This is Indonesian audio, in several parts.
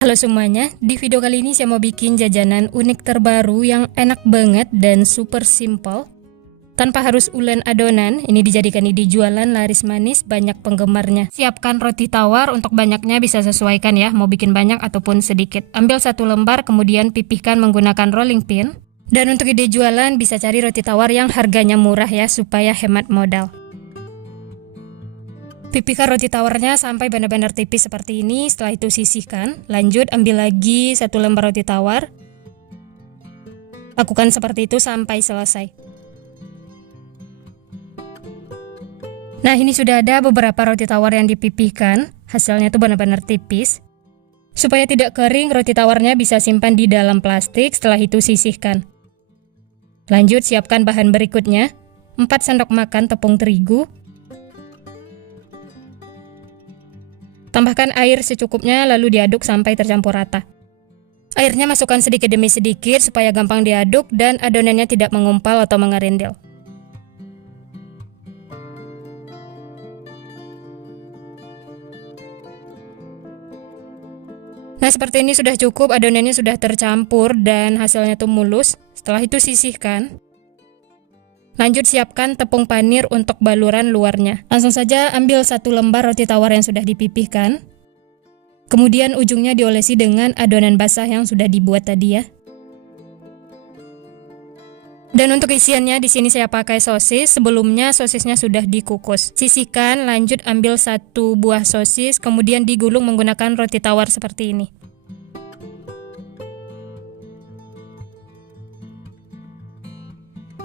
Halo semuanya, di video kali ini saya mau bikin jajanan unik terbaru yang enak banget dan super simple. Tanpa harus ulen adonan, ini dijadikan ide jualan laris manis, banyak penggemarnya. Siapkan roti tawar, untuk banyaknya bisa sesuaikan ya, mau bikin banyak ataupun sedikit. Ambil 1 lembar, kemudian pipihkan menggunakan rolling pin. Dan untuk ide jualan, bisa cari roti tawar yang harganya murah ya, supaya hemat modal. Pipihkan roti tawarnya sampai benar-benar tipis seperti ini, setelah itu sisihkan. Lanjut ambil lagi 1 lembar roti tawar. Lakukan seperti itu sampai selesai. Nah, ini sudah ada beberapa roti tawar yang dipipihkan, hasilnya itu benar-benar tipis. Supaya tidak kering, roti tawarnya bisa simpan di dalam plastik, setelah itu sisihkan. Lanjut siapkan bahan berikutnya, 4 sendok makan tepung terigu. Tambahkan air secukupnya lalu diaduk sampai tercampur rata. Airnya masukkan sedikit demi sedikit supaya gampang diaduk dan adonannya tidak mengumpal atau mengerindil. Nah, seperti ini sudah cukup, adonannya sudah tercampur dan hasilnya tuh mulus. Setelah itu sisihkan. Lanjut siapkan tepung panir untuk baluran luarnya. Langsung saja ambil 1 lembar roti tawar yang sudah dipipihkan. Kemudian ujungnya diolesi dengan adonan basah yang sudah dibuat tadi ya. Dan untuk isiannya di sini saya pakai sosis. Sebelumnya sosisnya sudah dikukus. Sisihkan, lanjut ambil 1 buah sosis, kemudian digulung menggunakan roti tawar seperti ini.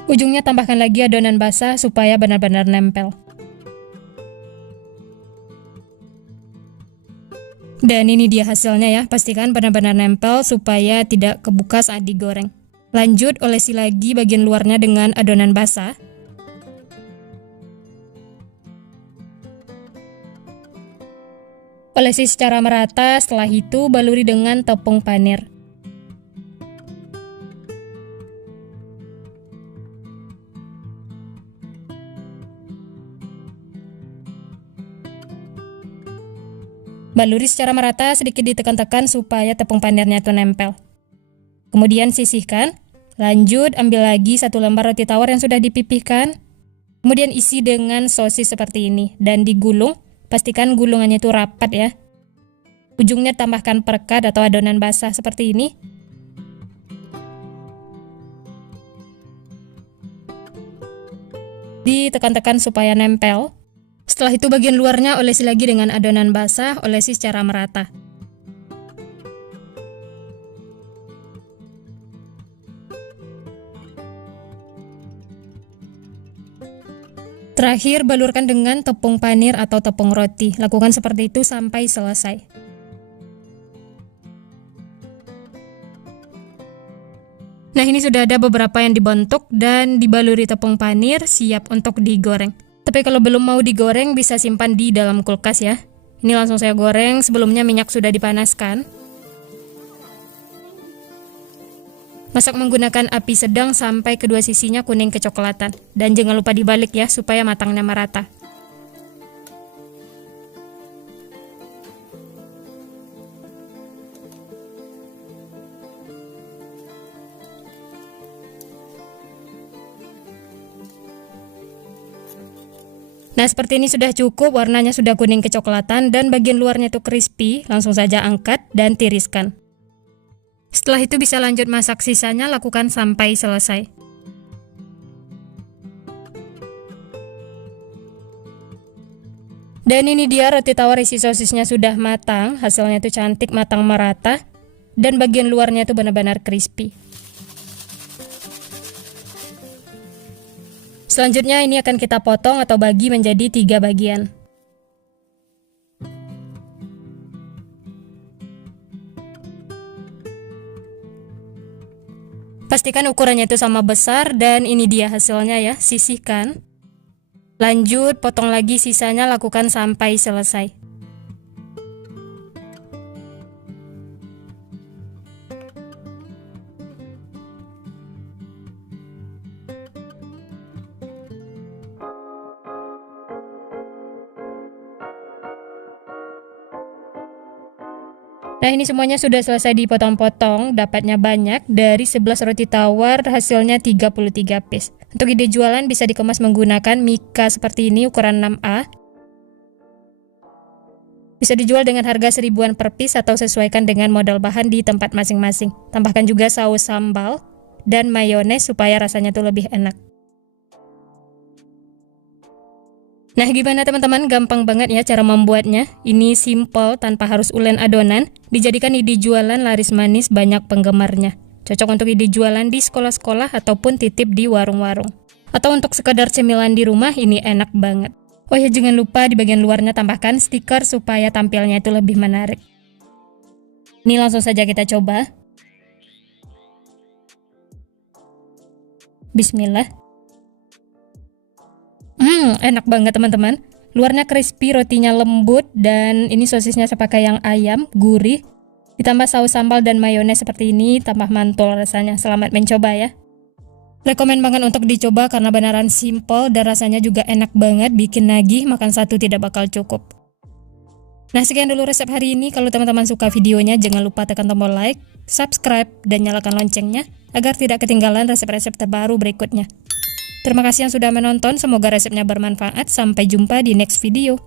Ujungnya tambahkan lagi adonan basah supaya benar-benar nempel. Dan ini dia hasilnya ya, pastikan benar-benar nempel supaya tidak kebuka saat digoreng. Lanjut olesi lagi bagian luarnya dengan adonan basah. Olesi secara merata, setelah itu baluri dengan tepung panir. Baluri secara merata, sedikit ditekan-tekan supaya tepung panirnya itu nempel. Kemudian sisihkan. Lanjut ambil lagi 1 lembar roti tawar yang sudah dipipihkan. Kemudian isi dengan sosis seperti ini dan digulung. Pastikan gulungannya itu rapat ya. Ujungnya tambahkan perekat atau adonan basah seperti ini. Ditekan-tekan supaya nempel. Setelah itu bagian luarnya olesi lagi dengan adonan basah, olesi secara merata. Terakhir, balurkan dengan tepung panir atau tepung roti. Lakukan seperti itu sampai selesai. Nah, ini sudah ada beberapa yang dibentuk dan dibaluri tepung panir, siap untuk digoreng. Tapi kalau belum mau digoreng, bisa simpan di dalam kulkas ya. Ini langsung saya goreng, sebelumnya minyak sudah dipanaskan. Masak menggunakan api sedang sampai kedua sisinya kuning kecoklatan. Dan jangan lupa dibalik ya, supaya matangnya merata. Nah, seperti ini sudah cukup, warnanya sudah kuning kecoklatan dan bagian luarnya itu crispy. Langsung saja angkat dan tiriskan. Setelah itu bisa lanjut masak sisanya, lakukan sampai selesai. Dan ini dia roti tawar isi sosisnya sudah matang, hasilnya itu cantik, matang merata, dan bagian luarnya itu benar-benar crispy. Selanjutnya ini akan kita potong atau bagi menjadi 3 bagian. Pastikan ukurannya itu sama besar dan ini dia hasilnya ya, sisihkan. Lanjut potong lagi sisanya, lakukan sampai selesai. Nah, ini semuanya sudah selesai dipotong-potong, dapatnya banyak. Dari 11 roti tawar, hasilnya 33 piece. Untuk ide jualan bisa dikemas menggunakan mika seperti ini, ukuran 6A. Bisa dijual dengan harga 1000-an per piece atau sesuaikan dengan modal bahan di tempat masing-masing. Tambahkan juga saus sambal dan mayones supaya rasanya tuh lebih enak. Nah, gimana teman-teman? Gampang banget ya cara membuatnya. Ini simple tanpa harus ulen adonan. Dijadikan ide jualan laris manis, banyak penggemarnya. Cocok untuk ide jualan di sekolah-sekolah ataupun titip di warung-warung. Atau untuk sekedar cemilan di rumah, ini enak banget. Oh ya, jangan lupa di bagian luarnya tambahkan stiker supaya tampilnya itu lebih menarik. Ini langsung saja kita coba. Bismillah. Enak banget teman-teman. Luarnya crispy, rotinya lembut, dan ini sosisnya saya pakai yang ayam, gurih. Ditambah saus sambal dan mayones seperti ini, tambah mantul rasanya. Selamat mencoba ya. Rekomen banget untuk dicoba karena beneran simple dan rasanya juga enak banget, bikin nagih, makan satu tidak bakal cukup. Nah, sekian dulu resep hari ini. Kalau teman-teman suka videonya, jangan lupa tekan tombol like, subscribe, dan nyalakan loncengnya agar tidak ketinggalan resep-resep terbaru berikutnya. Terima kasih yang sudah menonton, semoga resepnya bermanfaat. Sampai jumpa di next video.